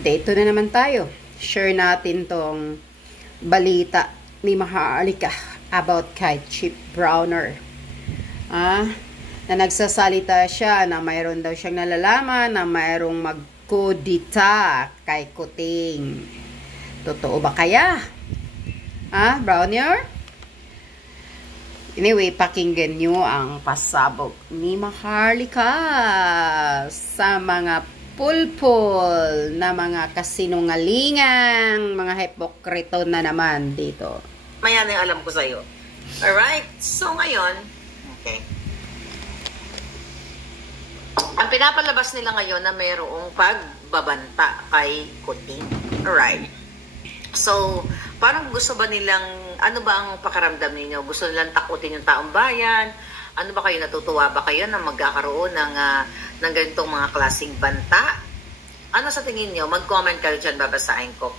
Dito na naman tayo. Share natin tong balita ni Maharlika about kay Chief Browner. Na nagsasalita siya na mayroon daw siyang nalalaman na mayroong magkudita kay Kuting. Totoo ba kaya? Browner? Anyway, pakinggan nyo ang pasabog ni Maharlika sa mga pulpul na mga kasinungalingan, mga hipokrito na naman dito. Mayan na yung alam ko sa'yo. Alright? So ngayon, okay. Ang pinapalabas nila ngayon na mayroong pagbabanta kay Kuting. Alright? So, parang gusto ba nilang, ano ba ang pakaramdam ninyo? Gusto nilang takutin yung taong bayan? Ano ba kayo, natutuwa ba kayo na magkakaroon ng ganitong mga klaseng banta? Ano sa tingin nyo? Mag-comment kayo dyan, babasahin ko.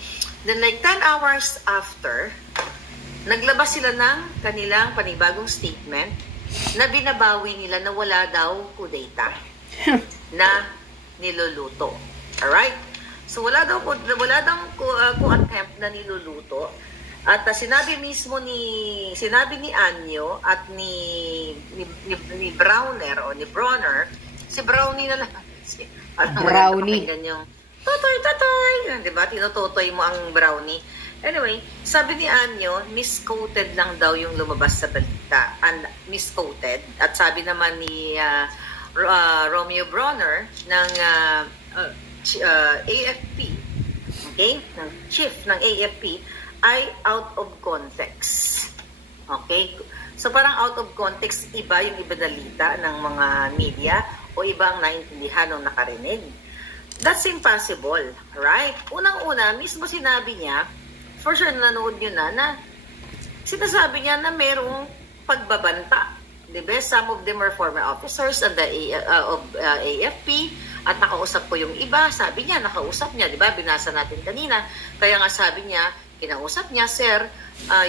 Then like 10 hours after, naglabas sila ng kanilang panibagong statement na binabawi nila na wala daw kudeta na niluluto. Alright? So wala daw attempt na niluluto. At sinabi ni Anyo at ni Browner o ni Bronner, si Brownie na lang. Brownie. Yung totoy, di ba? Tinutotoy mo ang Brownie. Anyway, sabi ni Anyo, misquoted lang daw yung lumabas sa balita. And misquoted. At sabi naman ni Romeo Bronner ng AFP, okay? Ng chief ng AFP, ay out of context. Okay? So parang out of context, iba yung ibinalita ng mga media o iba ang naintindihan ng nakarinig. That's impossible. Right? Unang-una, mismo sinabi niya, for sure nanood nyo na sinasabi niya na merong pagbabanta. Diba? Some of them are former officers of the AFP at nakausap ko yung iba. Sabi niya, nakausap niya. Diba? Binasa natin kanina. Kaya nga sabi niya, kinausap niya, sir,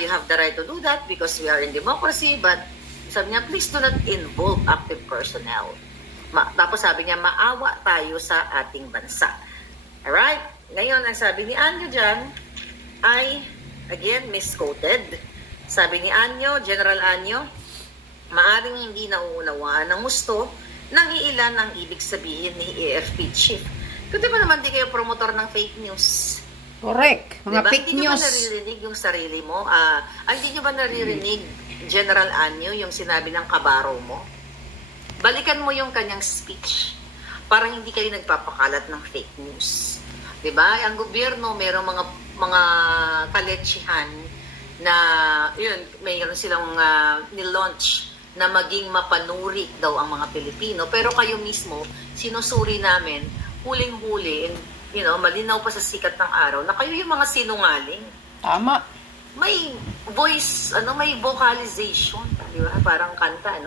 you have the right to do that because we are in democracy, but sabi niya, please do not involve active personnel. Tapos sabi niya, maawa tayo sa ating bansa. Alright? Ngayon, ang sabi ni Anyo dyan ay, again, misquoted. Sabi ni Anyo, General Anyo, maaring hindi nauunawaan ng gusto ng iilan ang ibig sabihin ni AFP Chief. Kasi ba naman di kayo promotor ng fake news? Correct. Mga diba? Fake Hindi news. Hindi nyo ba naririnig yung sarili mo? Hindi nyo ba naririnig, General Anyo, yung sinabi ng kabaro mo? Balikan mo yung kanyang speech para hindi kayo nagpapakalat ng fake news. Diba? Ang gobyerno, mayroong mga kaletsihan na, yun, mayroon silang nilaunch na maging mapanuri daw ang mga Pilipino. Pero kayo mismo, sinusuri namin, huling-huli, malinaw pa sa sikat ng araw, na kayo yung mga sinungaling. Tama. May voice, may vocalization. Di ba? Parang kanta,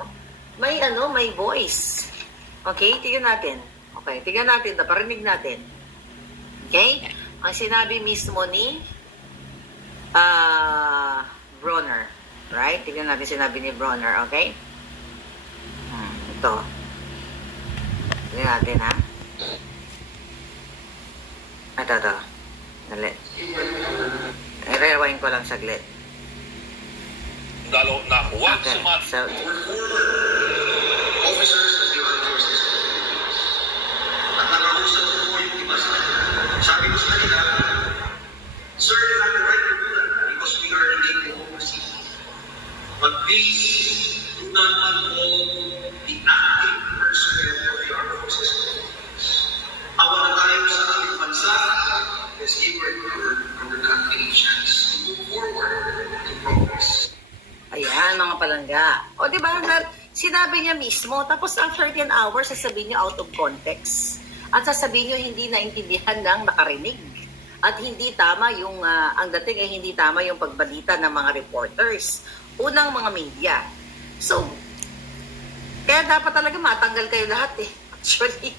may voice. Okay? Tignan natin. Okay, tignan natin. Parinig natin. Okay? Ang sinabi mismo ni Bronner. Right? Tignan natin sinabi ni Bronner. Okay? Ito. Tignan natin, ha? Ito. Dali. I-rewind ko lang saglit. Dalo na huwag okay. So, officers of the armed forces. At nakausap ko po yung iba sa kanila. Sabi ko sa kanila, sir, you have the right to do that because we are in democracy. But please do not involve the active personnel of the armed forces. Awa na tayo sa ating bansa as we work under the conditions to move forward to progress. Ayan, mga palangga. O, diba, sinabi niya mismo, tapos after 10 hours, sasabihin niyo out of context. At sasabihin niyo hindi naintindihan ng nakarinig. At hindi tama yung, ang dating ay hindi tama yung pagbalita ng mga reporters. Unang mga media. So, kaya dapat talaga matanggal kayo lahat eh. Actually.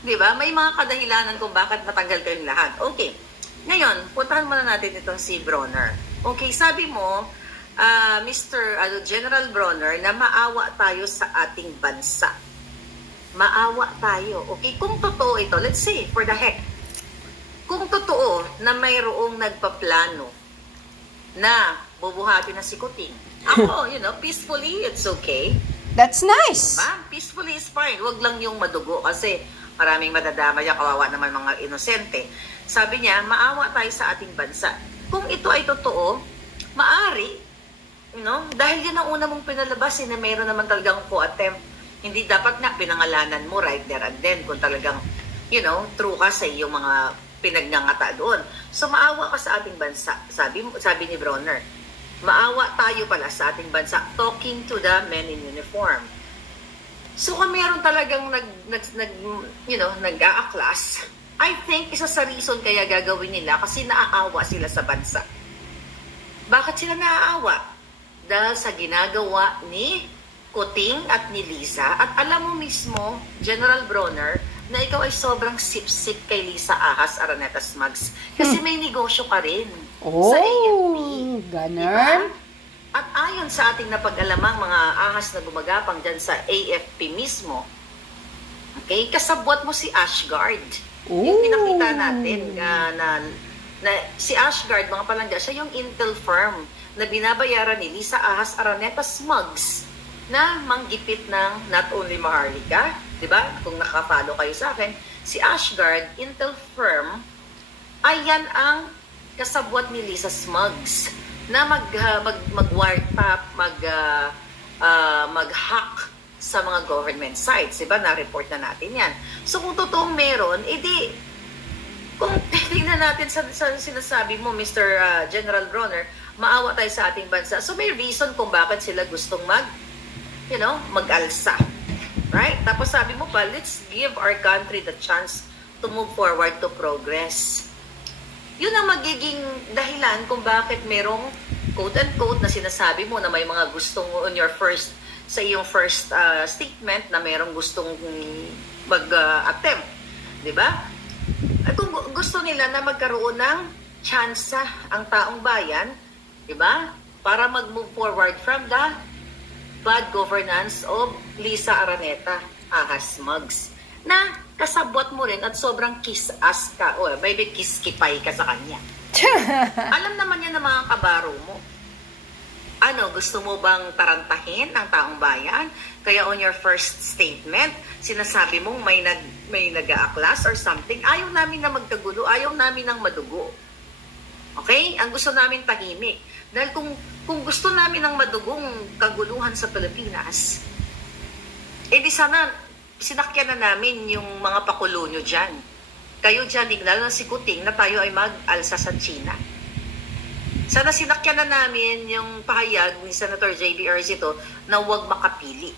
Diba? May mga kadahilanan kung bakit matanggal kayong lahat. Okay. Ngayon, puntahan muna natin itong si Bronner. Okay, sabi mo, General Bronner, na maawa tayo sa ating bansa. Maawa tayo. Okay, kung totoo ito, let's say, for the heck, kung totoo na mayroong nagpaplano na bubuhatin na si Kuting, ako, peacefully, it's okay. That's nice. Peacefully is fine. Huwag lang yung madugo kasi maraming madadama yan, kawawa naman mga inosente. Sabi niya, maawa tayo sa ating bansa. Kung ito ay totoo, maari, dahil yan ang una mong pinalabas, na mayroon naman talagang co-attempt. Hindi dapat nga pinangalanan mo right there and then kung talagang, true ka sa iyong mga pinagnangata doon. So, maawa ka sa ating bansa. Sabi ni Bronner, maawa tayo pala sa ating bansa, talking to the men in uniform. So kung meron talagang nag-aaklas, I think isa sa reason kaya gagawin nila kasi naaawa sila sa bansa. Bakit sila naaawa? Dahil sa ginagawa ni Kuting at ni Lisa. At alam mo mismo, General Bronner, na ikaw ay sobrang sipsip kay Lisa Ahas Araneta Smugs. Kasi may negosyo ka rin sa AFP. Ganon. Diba? At ayon sa ating napag-alamang mga ahas na gumagapang dyan sa AFP mismo, okay, kasabwat mo si Ashgard. Yung pinakita natin na si Ashgard, mga palangga, siya yung intel firm na binabayaran ni Lisa Ahas Araneta Smugs na manggipit ng not only Maharlika, di ba? Kung nakafollow kayo sa akin, si Ashgard, intel firm, ayan ang kasabwat ni Lisa Smugs na mag-wiretap, mag-hack sa mga government sites. Diba? Na-report na natin yan. So, kung totoong meron, edi, kung tingnan natin sa sinasabi mo, Mr. General Bronner, maawa tayo sa ating bansa. So, may reason kung bakit sila gustong mag-alsa. Right? Tapos sabi mo pa, let's give our country the chance to move forward to progress. Yun ang magiging dahilan kung bakit merong quote-unquote na sinasabi mo na may mga gustong sa iyong first statement na merong gustong mag-attempt. Diba? At kung gusto nila na magkaroon ng tsansa ang taong bayan, diba? Para mag-move forward from the bad governance of Lisa Araneta Ahas Smugs na kasabwat mo rin at sobrang kiss-ass ka o maybe kiss-kipay ka sa kanya. Alam naman yan ng mga kabaro mo. Gusto mo bang tarantahin ang taong bayan? Kaya on your first statement, sinasabi mong may nag-aaklas or something. Ayaw namin na magkagulo, ayaw namin ng madugo. Okay? Ang gusto namin tahimik. Dahil kung gusto namin ng madugong kaguluhan sa Pilipinas, di sana sinakyan na namin yung mga pakulo nyo dyan. Kayo dyan, lalo na si Kuting, na tayo ay mag-alsa sa China. Sana sinakyan na namin yung pahayag ni Senator J.B. Erzito na huwag makapili.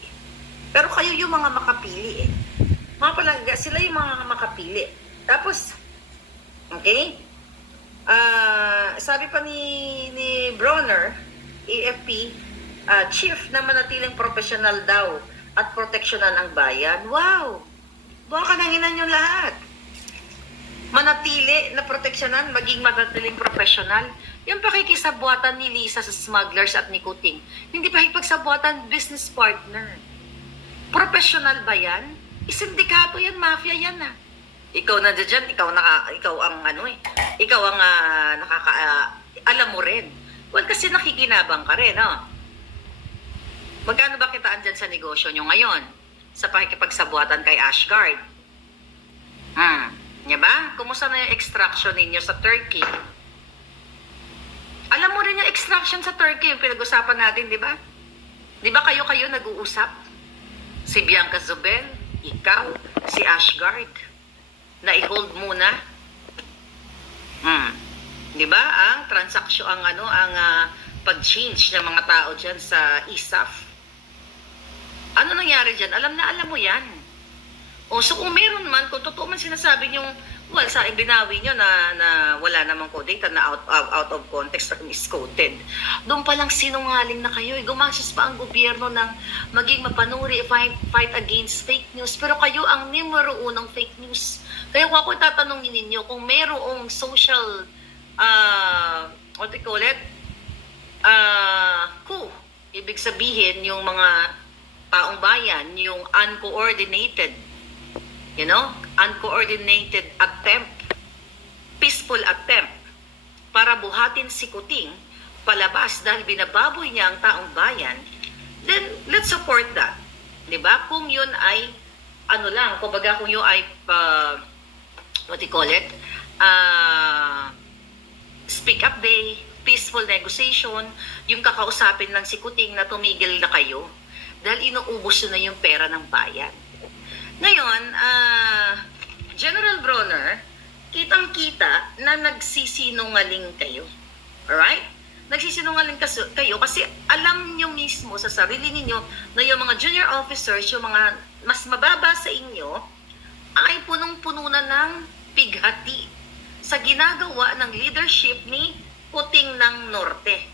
Pero kayo yung mga makapili eh. Mga palangga, sila yung mga makapili. Tapos, okay? Sabi pa ni Bronner, AFP, chief na manatiling professional daw at proteksyonan ang bayan. Wow! Baka nanginan yung lahat. Manatili na proteksyonan, maging manatiling professional. Yung pakikisabwatan ni Lisa sa smugglers at ni Kuting, hindi pakikipagsabuatan, business partner. Professional ba yan? Isindikato yan, mafia yan ah. Ikaw na dyan, ikaw ang alam mo rin. Well, kasi nakikinabang ka rin, no? Magkano ba kitaan dyan sa negosyo nyo ngayon? Sa pakikipagsabuatan kay Ashgard? Diba? Kumusta na yung extraction ninyo sa Turkey? Alam mo rin yung extraction sa Turkey, yung pinag-usapan natin, di ba? Di ba kayo nag-uusap? Si Bianca Zubel, ikaw, si Ashgard, na i-hold muna. Di ba? Ang transaksyon, ang pag-change ng mga tao dyan sa ISAF. Ano nangyari dyan? Alam mo yan. So kung meron man, kung totoo man sinasabi nyo, well, sa ibinawi nyo na wala namang data na out of context or misquoted, doon palang sinungaling na kayo. Gumasos pa ang gobyerno ng maging mapanuri, fight against fake news. Pero kayo ang numero unang fake news. Kaya kung ako tatanungin ninyo, kung merong social, what do you call it? Coup. Ibig sabihin, yung mga taong bayan, yung uncoordinated, uncoordinated attempt, peaceful attempt para buhatin si Kuting palabas dahil binababoy niya ang taong bayan, then let's support that. Diba? Kung yun ay, ano lang, kumbaga kung yun ay, what do you call it? Speak up day, peaceful negotiation, yung kakausapin lang si Kuting na tumigil na kayo dahil inuubos na yung pera ng bayan. Ngayon, General Bronner, kitang-kita na nagsisinungaling kayo. Alright? Nagsisinungaling kayo kasi alam nyo mismo sa sarili ninyo na yung mga junior officers, yung mga mas mababa sa inyo, ay punong-puno na ng pighati sa ginagawa ng leadership ni Kuting ng Norte.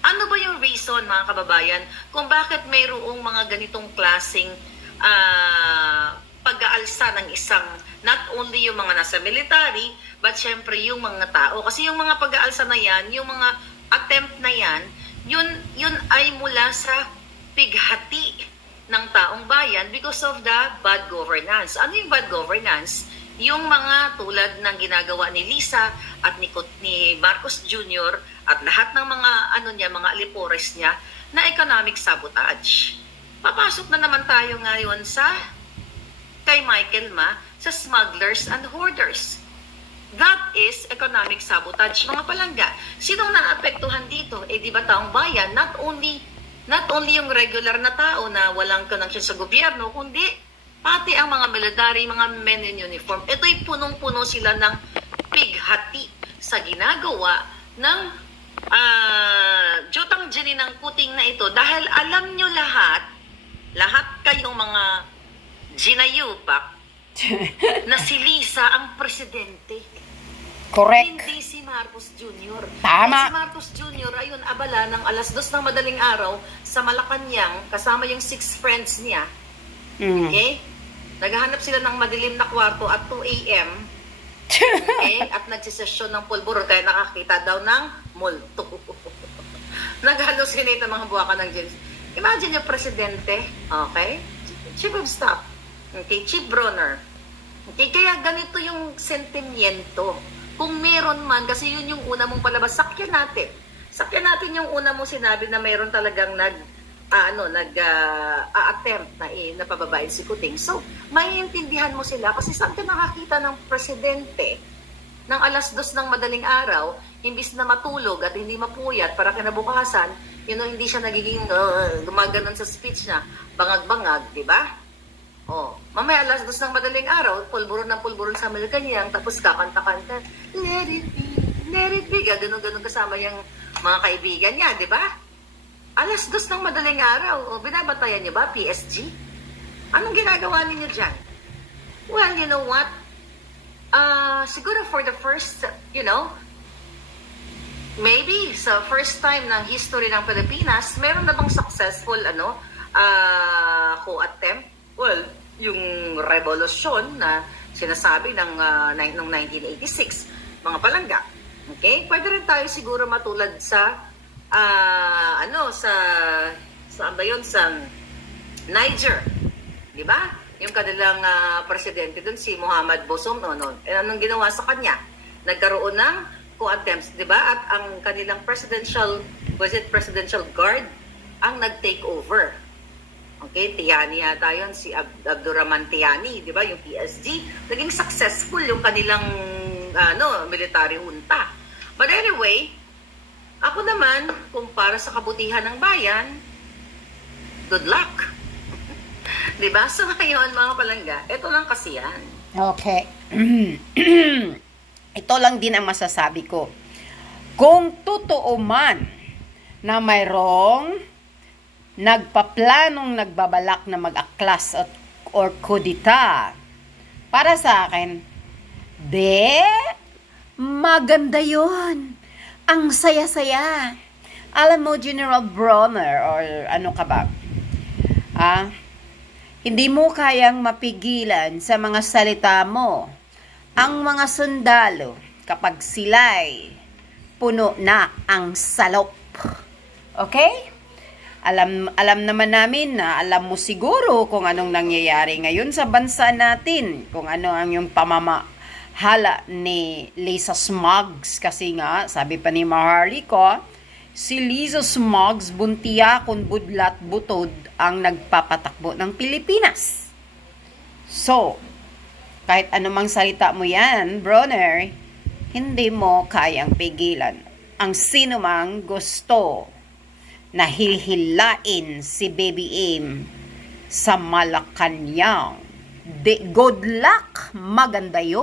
Ano ba yung reason, mga kababayan, kung bakit mayroong mga ganitong klaseng pag-aalsa ng isang, not only yung mga nasa military, but syempre yung mga tao. Kasi yung mga pag-aalsa na yan, yung mga attempt na yan, yun ay mula sa pighati ng taong bayan because of the bad governance. Ano yung bad governance? Yung mga tulad ng ginagawa ni Lisa at ni Marcos Jr. at lahat ng mga mga alipores niya na economic sabotage. Papasok na naman tayo ngayon kay Michael Ma sa smugglers and hoarders. That is economic sabotage, mga palangga. Sinong naapektuhan dito? Di ba taong bayan? Not only yung regular na tao na walang connection sa gobyerno, kundi pati ang mga military, mga men in uniform. Ito'y punong-puno sila ng pighati sa ginagawa ng Jotang Jenny ng Kuting na ito dahil alam nyo lahat kayong mga ginayupak na si Lisa ang presidente. Correct. Hindi si Marcos Jr. Tama. Si Marcos Jr. ayun abala ng 2:00 ng madaling araw sa Malacanang kasama yung 6 friends niya. Okay? Naghahanap sila ng madilim na kwarto at 2 a.m. Okay? At nagsisesyon ng pulburo kaya nakakita daw ng multo. Nag-hallucinate ang mga buwaka ng James. Imagine yung presidente, okay? Chief of Staff, okay? Chief Bronner. Okay? Kaya ganito yung sentimiento. Kung meron man, kasi yun yung una mong palabas, sakyan natin. Sakyan natin yung una mong sinabi na meron talagang attempt na pababain si Kuting. So, maiintindihan mo sila kasi saan ka nakakita ng presidente ng 2:00 ng madaling araw, imbis na matulog at hindi mapuyat para kinabukasan, hindi siya nagiging gumaganon sa speech niya, bangag-bangag, di ba? Mamaya 2:00 ng madaling araw, pulburon sa Malacanang, tapos kakanta-kanta, let it be, ganun-ganun kasama yung mga kaibigan niya, di ba? 2:00 ng madaling araw, binabatayan niyo ba, PSG? Anong ginagawa ninyo dyan? Well, you know what? Siguro for the first, maybe sa first time ng history ng Pilipinas, meron na bang successful, coup attempt? Well, yung revolusyon na sinasabi ng 1986, mga palangga. Okay? Pwede rin tayo siguro matulad sa sa Niger. Di ba? Yung kanilang presidente doon, si Muhammad Bosom, anong ginawa sa kanya? Nagkaroon ng coup attempts, di ba? At ang kanilang presidential guard ang nag-take over. Okay, Tiani yata yun, si Abdurrahman Tiani, di ba, yung PSG. Naging successful yung kanilang military junta. But anyway, ako naman, kung para sa kabutihan ng bayan, good luck. Di ba? So ngayon, mga palangga, ito lang kasi yan. Okay. Ito lang din ang masasabi ko. Kung totoo man na mayroong nagpaplanong nagbabalak na mag-aklas or kudita, para sa akin, maganda yun. Ang saya-saya. Alam mo, General Bronner, or ano ka ba? Hindi mo kayang mapigilan sa mga salita mo ang mga sundalo kapag sila'y puno na ang salop. Okay? Alam naman namin na alam mo siguro kung anong nangyayari ngayon sa bansa natin, kung ano ang yung hala ni Lisa Smuggs. Kasi nga, sabi pa ni Maharlika, si Lisa Smuggs buntiya kung budlat butod ang nagpapatakbo ng Pilipinas. So, kahit anumang salita mo yan, Bronner, hindi mo kayang pigilan ang sinumang gusto na hilhilain si Baby M sa Malacanang. Good luck! Maganda yun.